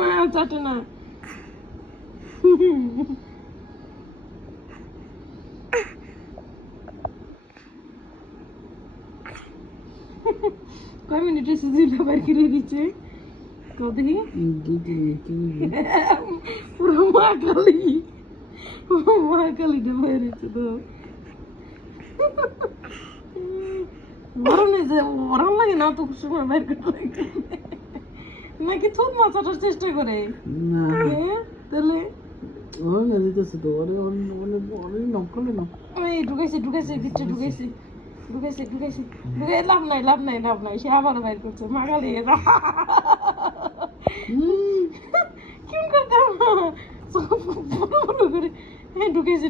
না চাটে না। কয় মিনিটে সিজিটা বের করে দিচ্ছে দেখি পুরো মা কালীটা বেরিয়েছে তো গরমে যে গরম লাগে না তো সময় বের করতে লাগে নাকি থুত মাছাটার চেষ্টা করে তাহলে ঢুকেছে ভিতরে ঢুকেছে লাভ নাই সে আবার বাইর করছে মাগালি কেমন করতাম করে ঢুকেছে